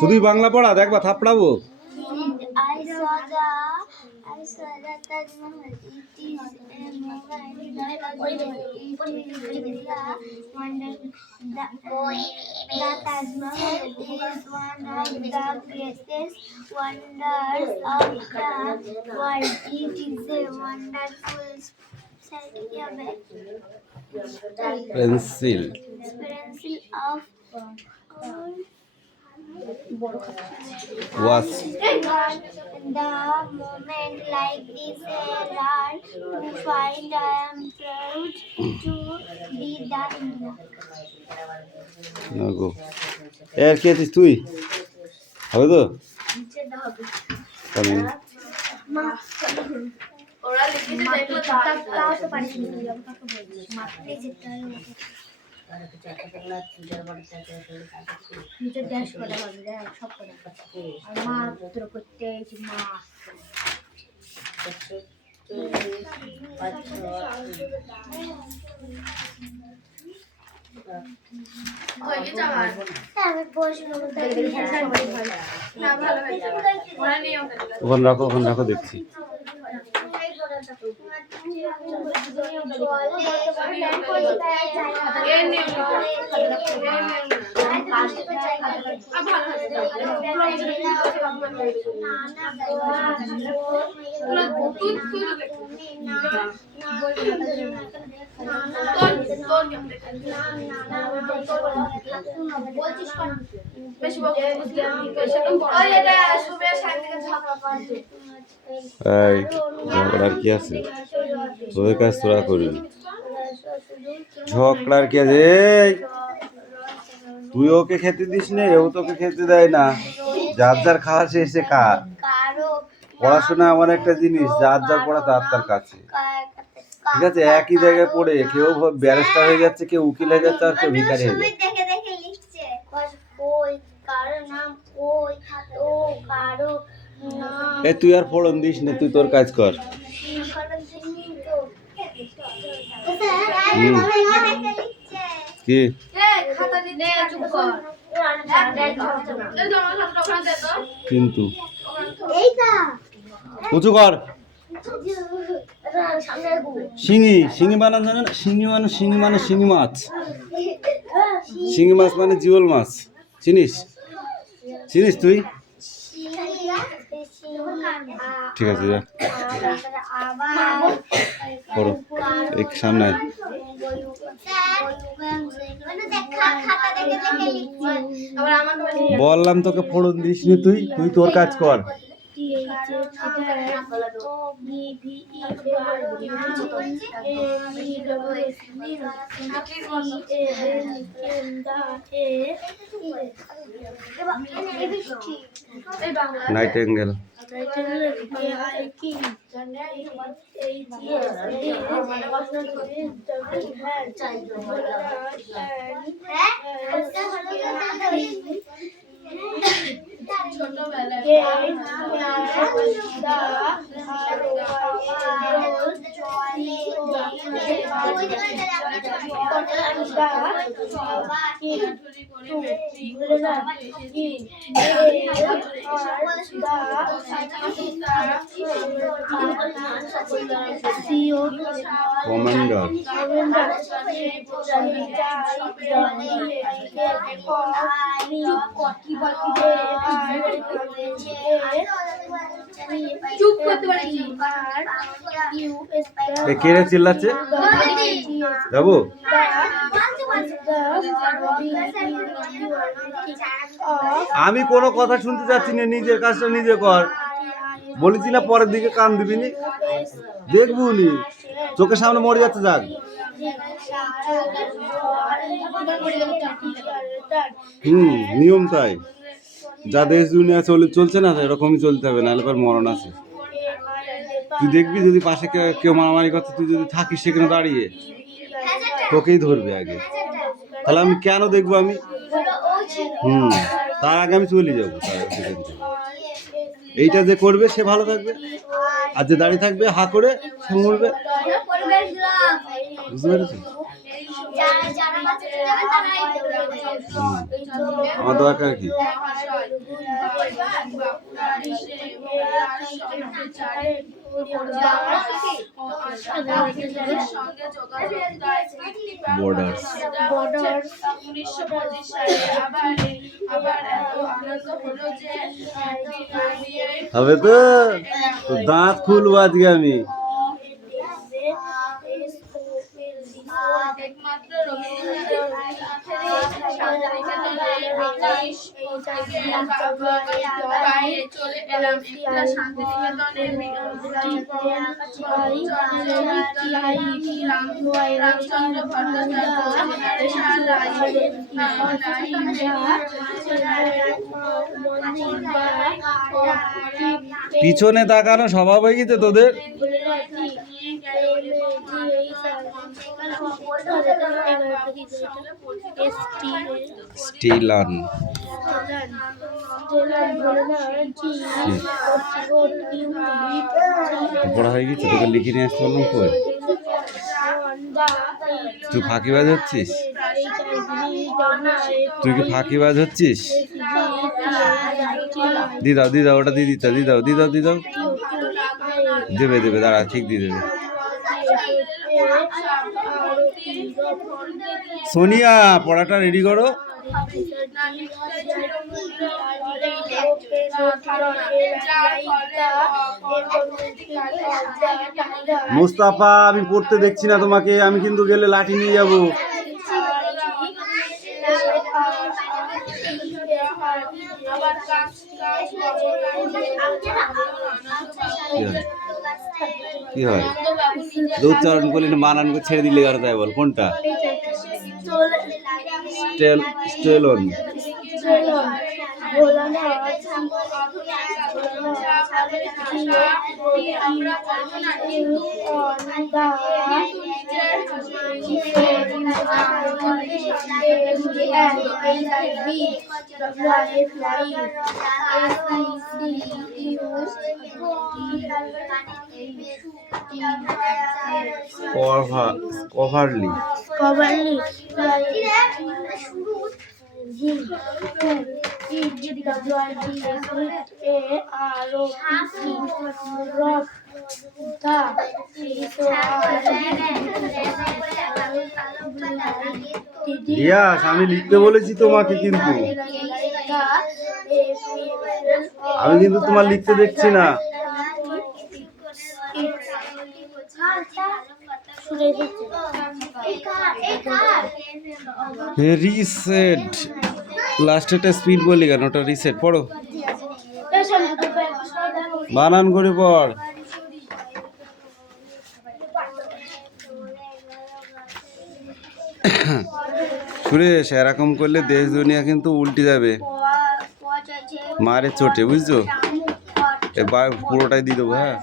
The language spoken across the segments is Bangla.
শুধুই বাংলা পড়া, দেখবা থাপড়াবো। I saw the Taj Mahal. It is a moment like the Taj Mahal is one of the greatest wonders of the world. It is a wonderful pencil of was the moment like this are to find. I am proud to be the India. নাগো এর কি আছিস তুই? হবে তো কেন ওরা লিখেছে দেখো তাও তো পারিস না আমাকে বলছিস মাত্রই যেতে হয় নিচে ড্যাশ করা হবে রে সব করা আর মাত্র করতে এই মা কই যাওয়ার আমি বসবো না ভালো হয়ে যাবে ওরা নিয়ে ওখানে রাখো দেখছি। এই ঝগড়ার কি আছে? তোদের কাজ তোরা করবি, ঝগড়ার কি আছে? তুই ওকে খেতে দিস না, ও তোকে খেতে দেয় না, যার যার খাওয়া শেষে খা। পড়াশোনা এমন একটা জিনিস, যার যার পড়া তার তার কাছে, ঠিক আছে? একই জায়গায় পড়ে কেউ ব্যারিস্টার হয়ে যাচ্ছে, কেউ উকিল হয়ে যাচ্ছে, আর কেউ ভিখারি হয়ে যাচ্ছে। এ তুই আর ফোড়ন দিস না, তুই তোর কাজ কর। কি কিন্তু উঁচু কর। শিঙি বানান জানে না? শিঙি মানে শিঙি মাছ। শিঙি মাছ মানে জিওল মাছ। চিনিস তুই? ঠিক আছে যা পড়ো, এই সামনে বললাম তোকে ফোড়ন দিস নি, তুই তোর কাজ কর। নাইটেঙ্গেল কমান্ডার কে রে চিল্লাচ্ছে? যাবো আমি কোনো কথা শুনতে চাচ্ছি না, নিজের কাজটা নিজে কর। বলেছি না পরের দিকে কান দিবি নি, দেখবো নি চোখের সামনে মরে যাচ্ছে। যাক নিয়ম তাই, যা দেশ দুনিয়া চলছে না এরকমই চলতে হবে, নাহলে পর মরণ আছে। তুই দেখবি যদি পাশে কেউ মারামারি করছে, তুই যদি থাকিস সেখানে দাঁড়িয়ে, তোকেই ধরবে আগে। তাহলে আমি কেন দেখবো? আমি তার আগে আমি চলে যাবো। এইটা যে করবে সে ভালো থাকবে, আর যে দাঁড়িয়ে থাকবে হা করে সে মরবে। বুঝতে পেরেছি? আমার দরকার কি? বর্ডার্স। 1925 সালে আবার এত আনন্দ হলো যে হবে তো, তো দাঁত খুলবো আজকে আমি। একমাত্র রবীন্দ্রনাথের শান্তিনিকেতনে বাইরে চলে এলাম। একটা শান্তিনিকেতনের রামচন্দ্র পিছনে তাকানো স্বভাব হয়ে গেছে তোদের। স্টিলান পড়া হয়ে গেছে, তোকে লিখে নিয়ে আসতে বললাম কই? তুই ফাঁকিবাজ হচ্ছিস? তুই কি ফাঁকিবাজ হচ্ছিস? দি দাও দি দাও, ওটা দিয়ে দিতে, দি দাও দি দাও দি দাও। দেবে দেবে, দাঁড়া, ঠিক দিয়ে দেবে। সোনিয়া, পড়াটা রেডি করো। মুস্তাফা, আমি পড়তে দেখছি না তোমাকে, আমি কিন্তু গেলে লাঠি নিয়ে যাব। কি হয়? উচ্চারণ করলে বানান করে ছেড়ে দিলে আর তাই বল, কোনটা? স্টেলন। কভারলি রিয়াস, আমি লিখতে বলেছি তোমাকে, কিন্তু আমি কিন্তু তোমার লিখতে দেখছি না। রিসেট, লাস্টেটা স্পিড বলি কেন? ওটা রিসেট পড়ো, বানান করে পড়। সুরেশ, এরকম করলে দেশ দুনিয়া কিন্তু উল্টে যাবে, মারে চোটে, বুঝছো? এবার পুরোটাই দিয়ে দেবো। হ্যাঁ,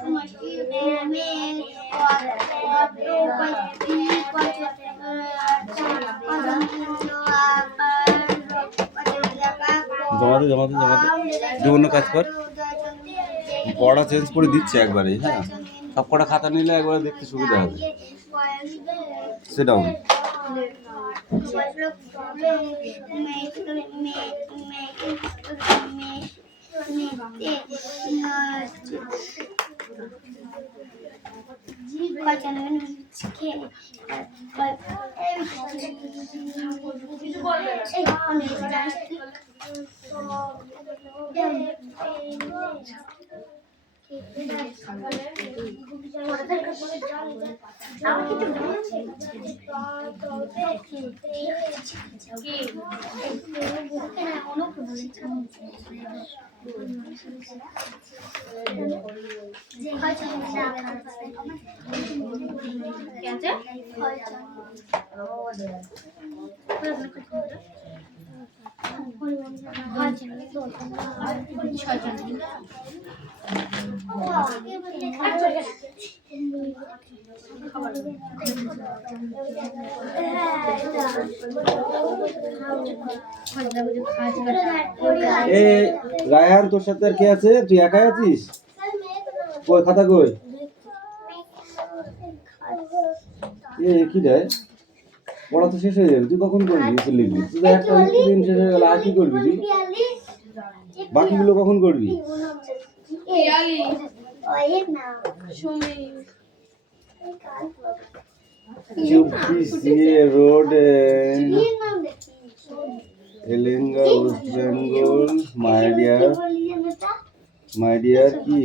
জমাতে জমাতে জমাতে তুই অন্য কাজ কর, পড়া চেঞ্জ করে দিচ্ছে একবারে। হ্যাঁ, সব কটা খাতা নিলে একবারে দেখতে সুবিধা হবে। Set down. রায়হান, তোর সাথে আর কে আছে? তুই একাই আছিস? কই খাতা কই? কি রে? পড়া তো শেষ হয়ে যাবে, তুই কখন করবি? তুই লিখবি, তুই তো একটা লিখতে দিন শেষ হয়ে গেল, আর কি করবি তুই? বাকিগুলো কখন করবি? পিয়ালি एक नाम সুমি चुप्पी से रोड ये नाम देखिए एलेंगा वेस्ट बेंगल माय डियर बोलिए बेटा কি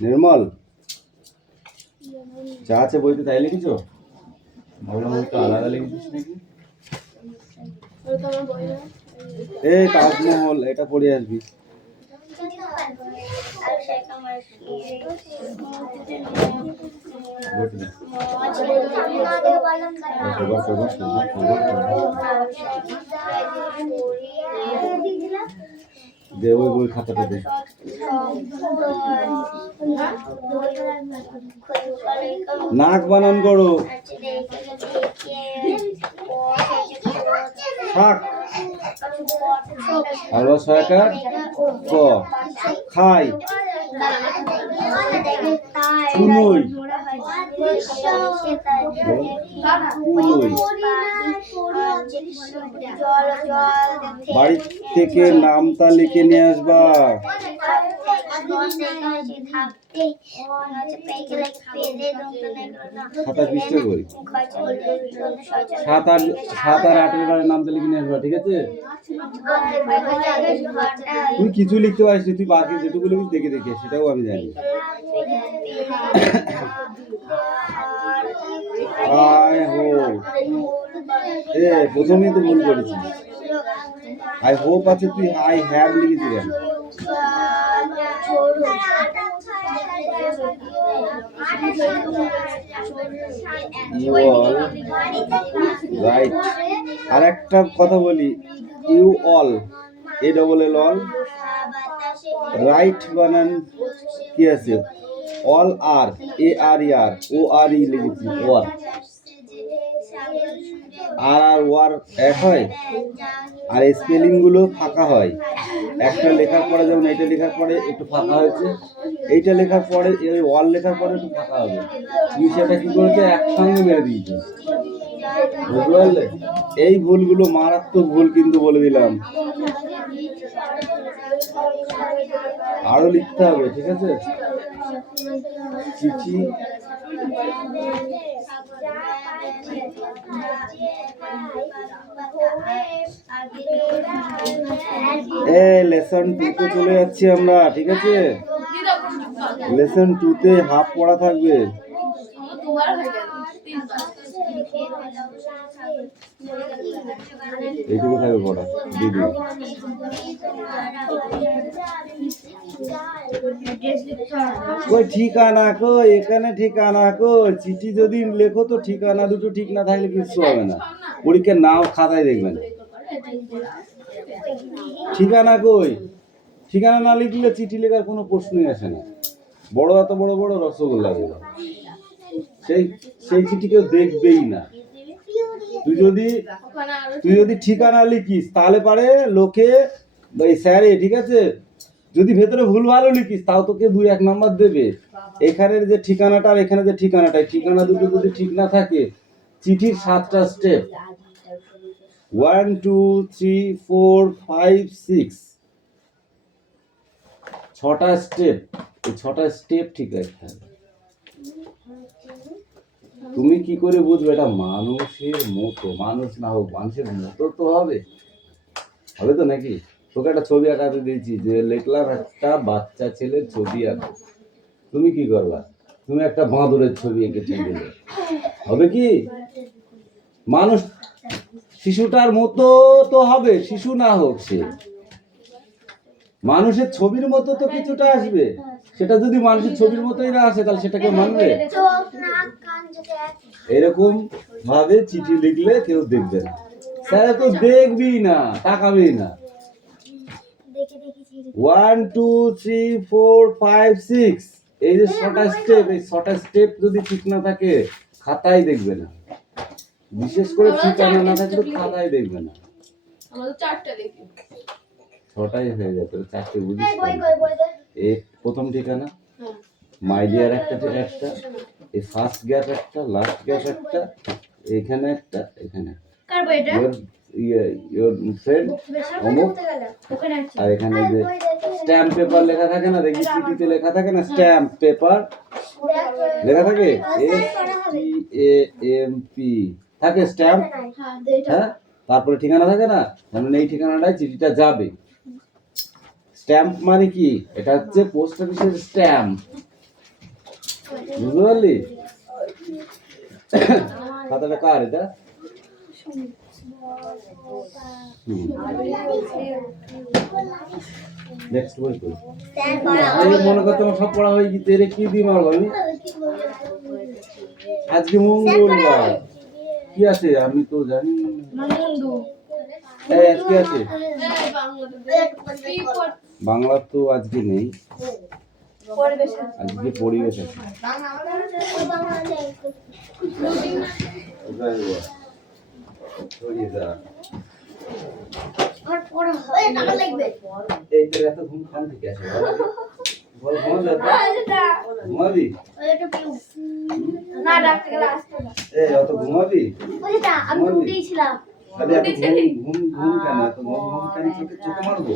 নির্মল যা আছে বইতে তাই লিখেছো? ভাবলাম একটু আলাদা লিখেছিস নাকি। ওটা তো আমার বই না এই তাজমহল এটা পড়ে আসবি। দে ওই বই খাতাটা দে। নাক বানান করো। শাক আর ছয়কার ক খাই কুনই কুনই বাড়ি থেকে নামতা লিখে নিয়ে আসবা। খাতা পৃষ্ঠা করি 7 আর 8 বারে নামতা লিখে নিয়ে আসবা, ঠিক আছে? তুই কিছু লিখতে পারিস, তুই বাকি যেটুকু লিখিস দেখে দেখে সেটাও আমি জানি। আই হোপ প্রথমেই তো ভুল করেছিস। আই হোপ আছে, তুই আই হ্যাভ লিখেছি কেন? You all right. আর একটা কথা বলি, you all A double L all right বানান কি আছে? অল আর এ আর ই আর ও আর ই লিখেছি ওয়ার। আর আর ওয়ার এক হয়, আর স্পেলিং গুলো ফাঁকা হয়। একটা লেখার পরে যেমন এইটা লেখার পরে একটু ফাঁকা হয়েছে, এইটা লেখার পরে ওই ওয়াল লেখার পরে একটু ফাঁকা হবে। তুমি সেটা কি করেছো? একসঙ্গে মেরে দিয়েছো, বুঝতে পারলে? এই ভুলগুলো মারাত্মক ভুল কিন্তু বলে দিলাম, আরো লিখতে হবে, ঠিক আছে? চিঠি লেসন 2 তে চলে যাচ্ছি আমরা, ঠিক আছে? লেসন 2 তে হাফ পড়া থাকবে। দুবার হয়ে গেল তিনবার এইটুকু থাকবে পড়া দিদি। কই ঠিকানা কই? এখানে ঠিকানা কই? চিঠি যদি লেখো তো ঠিকানা দুটো ঠিক না থাকলে কিছু হবে না। পরীক্ষার নাম খাতায় দেখবেন। ঠিকানা কই? ঠিকানা না লিখলে চিঠি লেখার কোনো প্রশ্নই আসে না। বড় এত বড় বড় রসগোল্লা দেবে, সেই সেই চিঠি কেউ দেখবেই না। তুই যদি ঠিকানা লিখিস তাহলে পারে লোকে স্যারে, ঠিক আছে? যদি ভেতরে ভুল ভালো লিখিস তাও তোকে 2-1 নাম্বার দেবে। এখানের যে ঠিকানাটা আর এখানে যে ঠিকানাটা, ঠিকানা দুটো যদি ঠিক না থাকে, চিঠির 7টা স্টেপ 1 2 3 4 5 6 6টা স্টেপ, এই 6টা স্টেপ ঠিক রাখতে হবে। তুমি কি করে বুঝবে এটা মানুষের মতো? মানুষ না হোক, মানুষের মতো তো হবে, হবে তো নাকি? তোকে একটা ছবি আঁকাতে দিয়েছি, যে লিখলাম একটা বাচ্চা ছেলের ছবি আঁকো, তুমি কি করবা? তুমি একটা বাঁদরের ছবি এঁকে দিলে হবে কি? মানুষ শিশুটার মতো তো হবে, শিশু না হোক সে, মানুষের ছবির মতো তো কিছুটা আসবে। সেটা যদি মানুষের ছবির মতোই না আসে তাহলে সেটাকে মানবে? এরকম ভাবে চিঠি লিখলে কেউ দেখবে না, স্যার তো দেখবি না, তাকাবেই না। 1 2 3 4 5 6 এই যে 6টা স্টেপ, এই 6টা স্টেপ যদি ঠিক না থাকে খাতায় দেখবে না। বিশেষ করে ঠিকানা না থাকলে খাতায় দেখবে না। আমাদের 4টা দেখি 6টাই হয়ে যায়, তাহলে 4টে বুঝিস। এই প্রথম ঠিকানা মাই ডিয়ার একটা, এই ফার্স্ট গ্যাপ একটা, লাস্ট গ্যাপ একটা, এখানে একটা, এখানে কার বই এটা? your friend অমুক, ওখানে আছে। আর এখানে যে স্ট্যাম্প পেপার লেখা থাকে না, দেখবি চিঠিতে লেখা থাকে না, স্ট্যাম্প পেপার লেখা থাকে, STAMP থাকে স্ট্যাম্প। হ্যাঁ, তারপরে ঠিকানা থাকে না, মানে এই ঠিকানাটায় চিঠিটা যাবে। স্ট্যাম্প মানে কি? এটা হচ্ছে পোস্ট অফিসের স্ট্যাম্প, বুঝতে পারলি? খাতাটা কার এটা? নেক্সট বই কই? এই মনে কর তোমার সব পড়া হয়ে গেছে, রে কি দিই মারবো আমি? আজকে মঙ্গলবার, কি আছে আমি তো জানি না। এই আজকে আছে বাংলা, তো আজকে নেই, আজকে পরিবেশ আছে। এই তো এত ঘুম খান থেকে আসে, বল ঘুমাবি? এই অত ঘুমাবি? আমি উঠেছিলাম। তাহলে এত ঘুম ঘুম কেন, এত ঘুম ঘুম কেন, চোখে মারবো?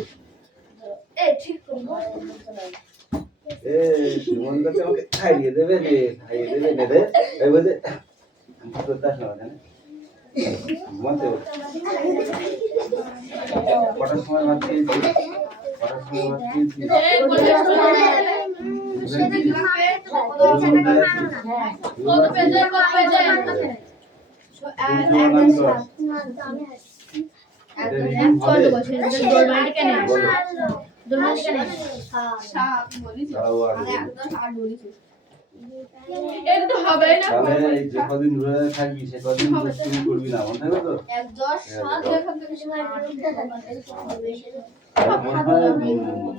মন করছে আমাকে খাইয়ে দেবে রে, খাইয়ে দেবে নে রে, এই বলে করতে আসো না, ঘুমাতে হবে। কটার সময় ভাত খেয়েছি? কটার সময় ভাত খেয়েছি? তাহলে এই যে কদিন রোজা থাকবি সে কদিন দুষ্টুমি করবি না, মনে থাকবে তো?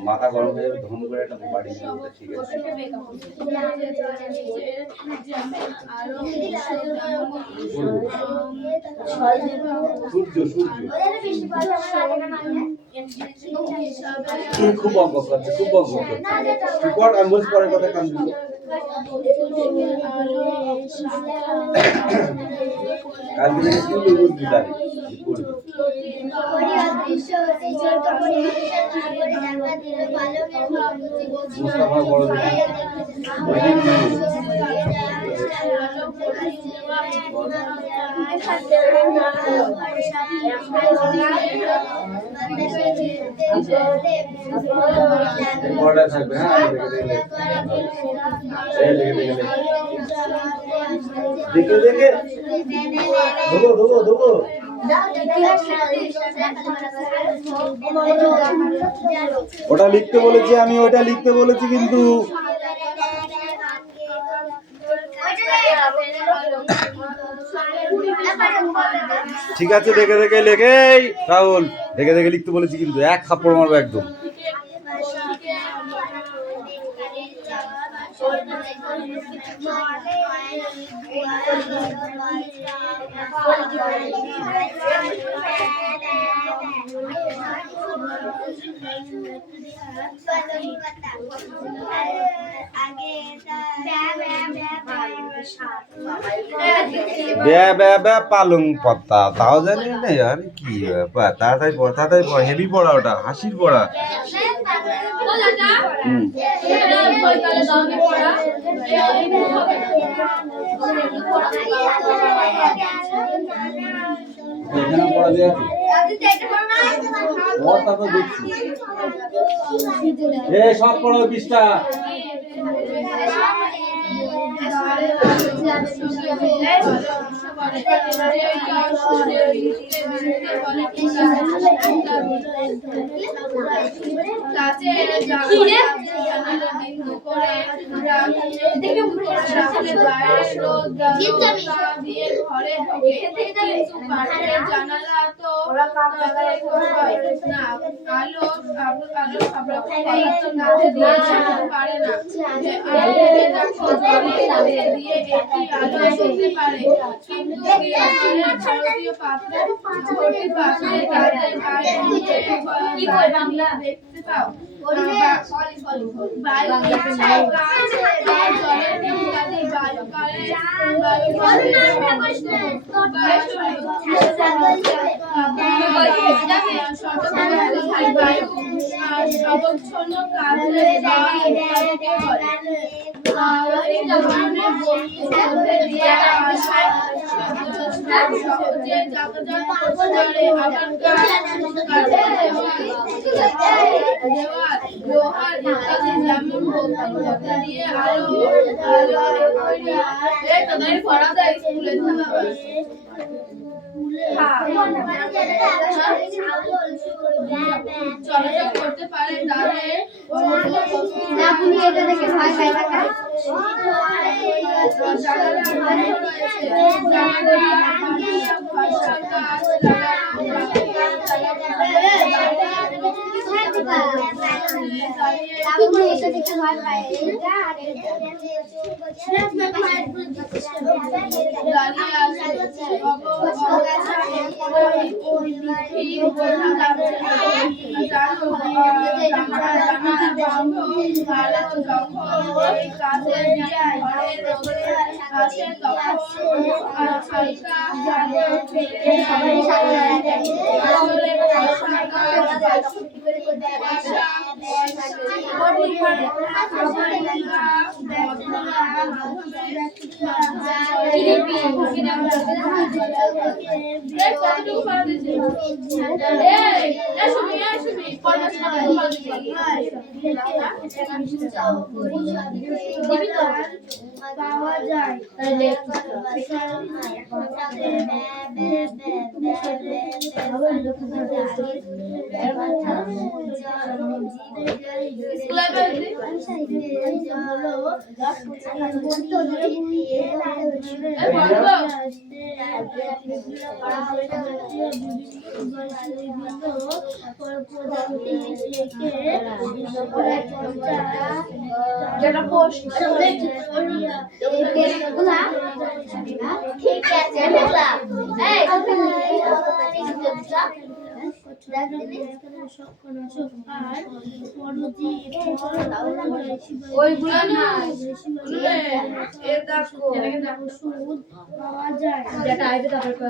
মাথা গরম হয়ে যাবে, ধন করে একটা বাড়ি নিয়ে যেতে, ঠিক আছে? সূর্য সূর্য খুব অঙ্ক করছে, খুব অঙ্ক করছে। পর আমি বলছি পরের কথা কান দিবো। কালকে থেকে স্কুলে বুঝবি তাই করবি। মুস্তাফা বড় দেখি বড়টা থাকবে। হ্যাঁ, দেখে দেখে ধোবো ধোবো ধোবো। ওটা লিখতে বলেছি আমি, ওটা লিখতে বলেছি কিন্তু ঠিক আছে, দেখে দেখে লেখে। রাহুল, দেখে দেখে লিখতে বলেছি কিন্তু, এক থাপ্পড় মারবো একদম। পালং পাতা, তাও জানি না আর কি ব্যাপার। তাড়াতাড়ি পড়া, তাড়াতাড়ি পড়া, হেভি পড়া, ওটা হাসির পড়া। এখানে পড়া দেওয়া আছে, দেখছি। সব পড়ো 20টা। বায়ু জলের ইত্যাদি বায়ু কালে বায়ু অবচ্ছন্ন কাজে এই ধরনের বস্তুর মধ্যে দিয়ে আসা সহজে যাতায়াত করতে পারে আবার দেওয়াল লোহার ইত্যাদি যেমন বস্তুর মধ্যে দিয়ে আলো তাদের পড়া যায় স্কুলে চলাচল করতে পারে তাদের পাওয়া যায় যেটা পোস্ট ঠিক আছে ওইগুলো না পাওয়া যায় যেটা আইবে তারপর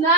না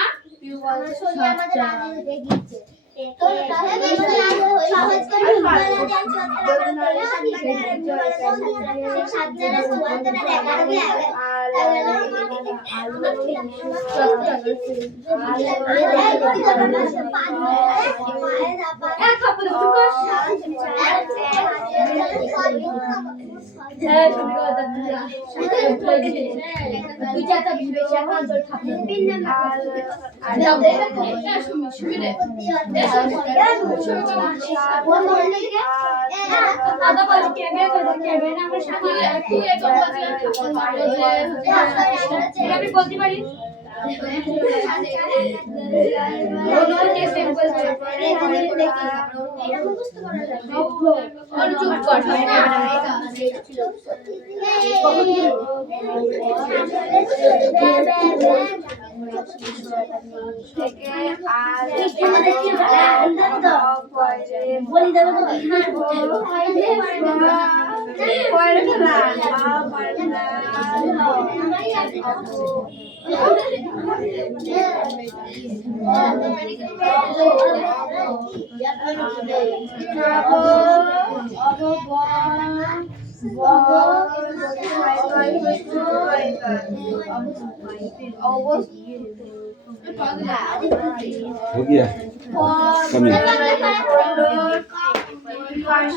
আমি বলতে পারি हो गया कमी One